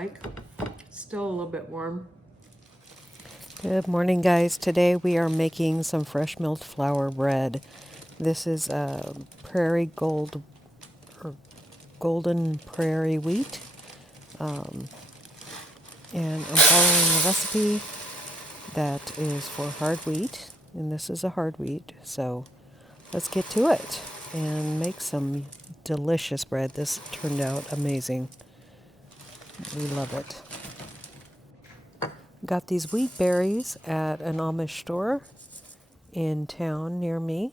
like. Still a little bit warm. Good morning, guys. Today we are making some fresh milled flour bread. This is prairie gold or golden prairie wheat. And I'm following a recipe that is for hard wheat, and this is a hard wheat. So let's get to it and make some delicious bread. This turned out amazing. We love it. Got these wheat berries at an Amish store in town near me.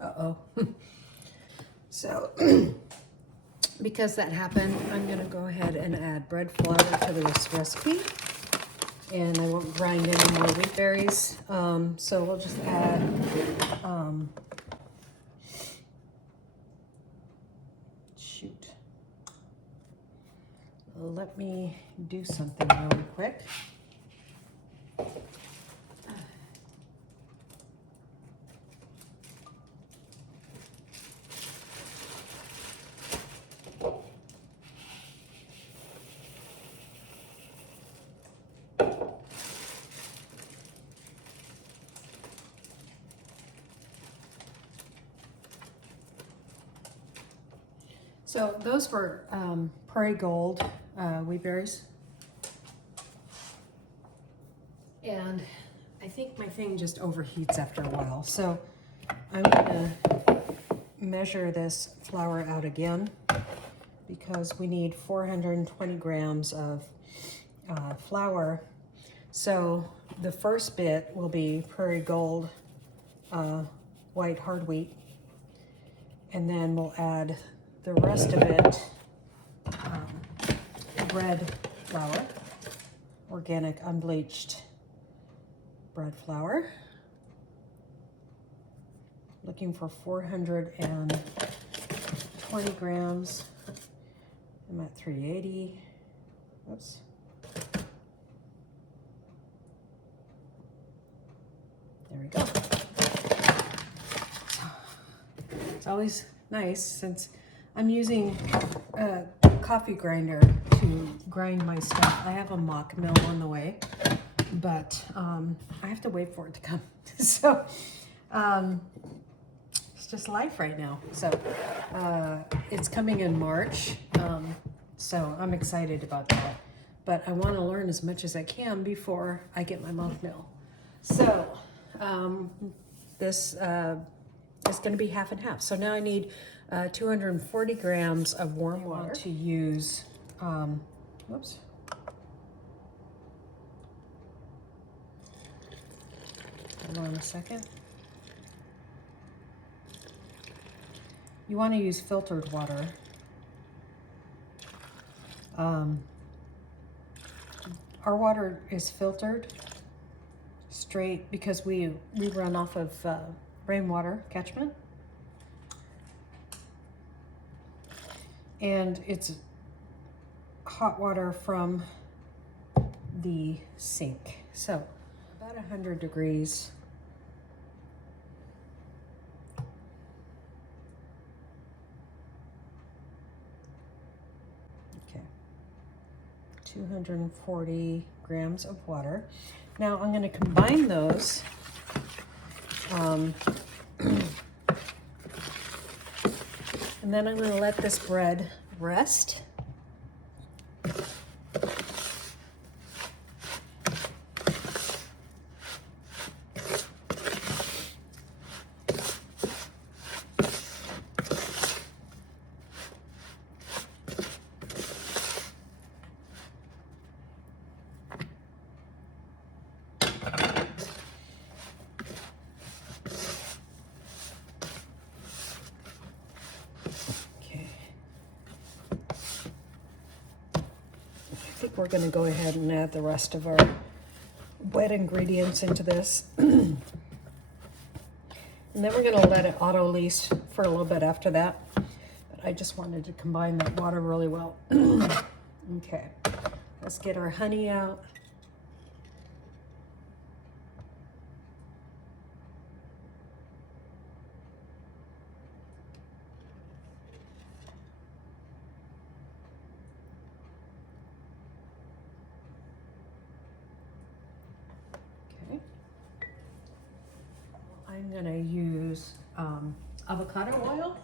Uh-oh. So, because that happened, I'm going to go ahead and add bread flour to this recipe. And I won't grind any more wheat berries. So we'll just add let me do something really quick. So those were prairie gold wheat berries. And I think my thing just overheats after a while. So I'm gonna measure this flour out again because we need 420 grams of flour. So the first bit will be prairie gold white hard wheat. And then we'll add the rest of it bread flour, organic unbleached bread flour. Looking for 420 grams. I'm at 380. Oops. There we go. It's always nice since I'm using a coffee grinder to grind my stuff. I have a mock mill on the way, but I have to wait for it to come. So just life right now. So it's coming in March, so I'm excited about that. But I want to learn as much as I can before I get my mock mill. So this is going to be half and half. So now I need 240 grams of warm water to use. Whoops. Hold on a second. You want to use filtered water. Our water is filtered straight because we run off of rainwater catchment. And it's hot water from the sink. So about 100 degrees. Okay. 240 grams of water. Now I'm going to combine those. And then I'm going to let this bread rest. I think we're going to go ahead and add the rest of our wet ingredients into this. And then we're going to let it auto-lease for a little bit after that. But I just wanted to combine that water really well. Okay, let's get our honey out. I'm going to use avocado oil,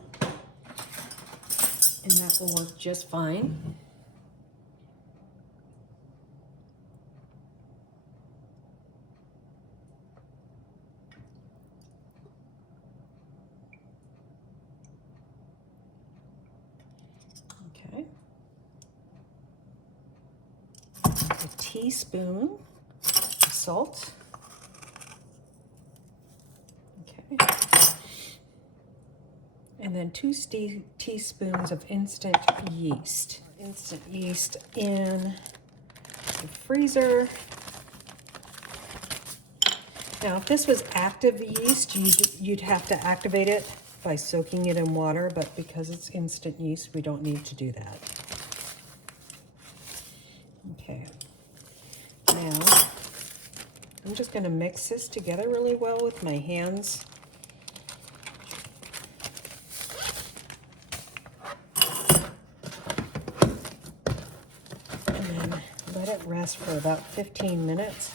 and that will work just fine. Okay. A teaspoon of salt. And then 2 teaspoons of instant yeast. Instant yeast in the freezer. Now, if this was active yeast, you'd have to activate it by soaking it in water, but because it's instant yeast, we don't need to do that. Okay. Now, I'm just going to mix this together really well with my hands. Let it rest for about 15 minutes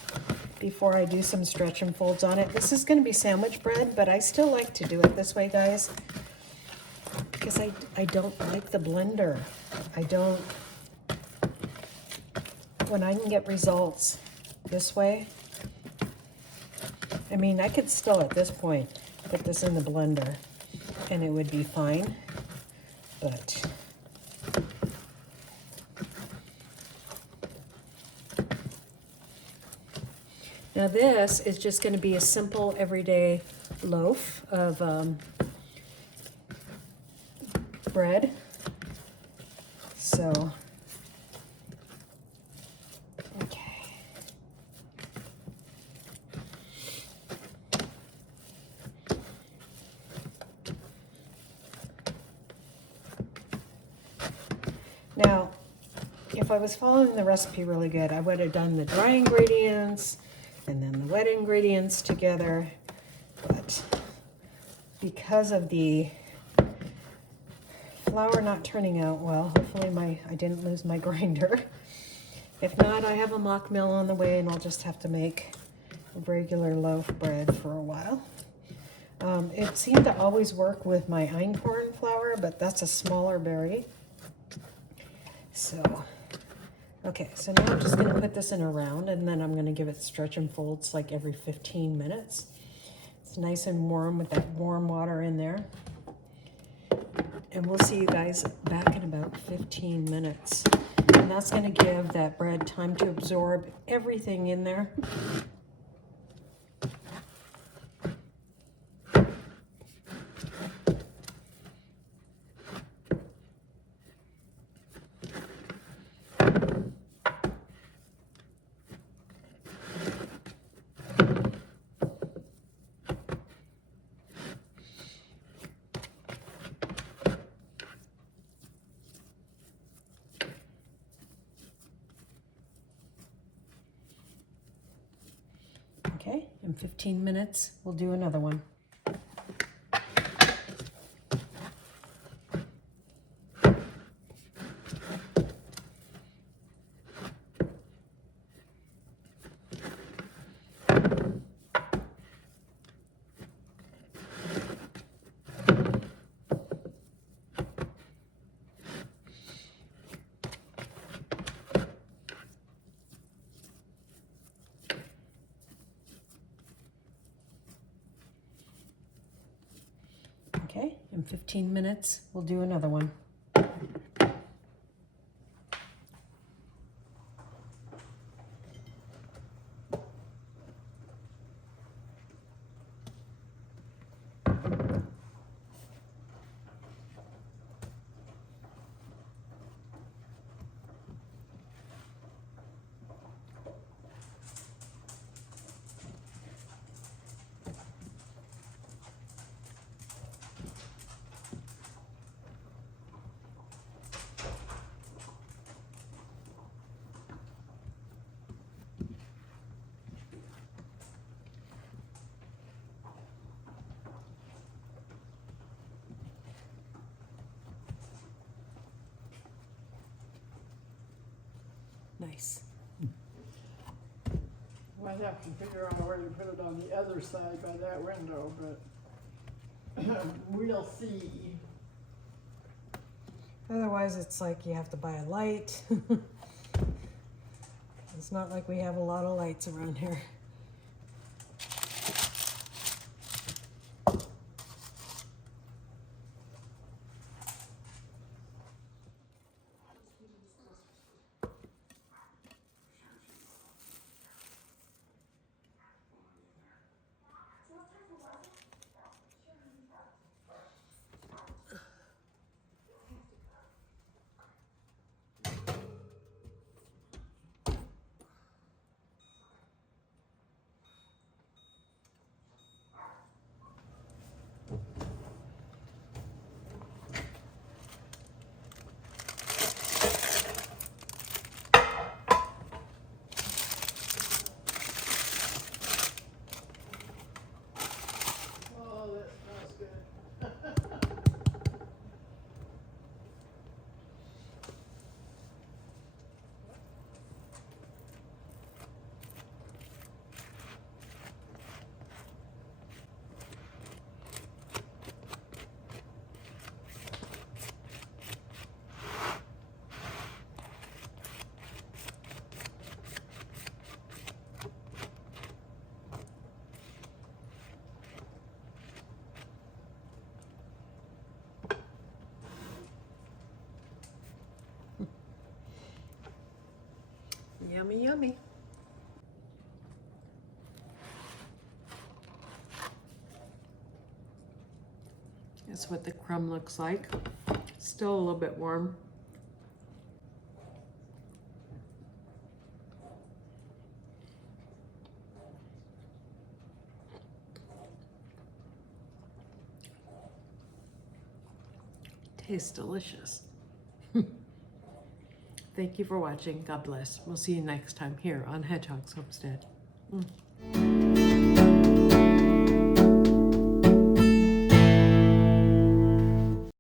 before I do some stretch and folds on it. This is going to be sandwich bread, but I still like to do it this way, guys, because I don't like the blender. I don't, when I can get results this way, I mean, I could still at this point put this in the blender and it would be fine, but now this is just going to be a simple everyday loaf of bread. So, okay. Now, if I was following the recipe really good, I would have done the dry ingredients and then the wet ingredients together, but because of the flour not turning out well, hopefully I didn't lose my grinder. If not, I have a mock mill on the way and I'll just have to make regular loaf bread for a while. It seemed to always work with my einkorn flour, but that's a smaller berry. So, okay, so now I'm just gonna put this in a round, and then I'm gonna give it stretch and folds like every 15 minutes. It's nice and warm with that warm water in there. And we'll see you guys back in about 15 minutes. And that's gonna give that bread time to absorb everything in there. Okay, in 15 minutes, we'll do another one. Okay, in 15 minutes, we'll do another one. Nice. Might have to figure out where to put it on the other side by that window, but we'll see. Otherwise, it's like you have to buy a light. It's not like we have a lot of lights around here. Oh, that smells good. Yummy, yummy. That's what the crumb looks like. Still a little bit warm. Tastes delicious. Thank you for watching. God bless. We'll see you next time here on Hedgehog's Homestead.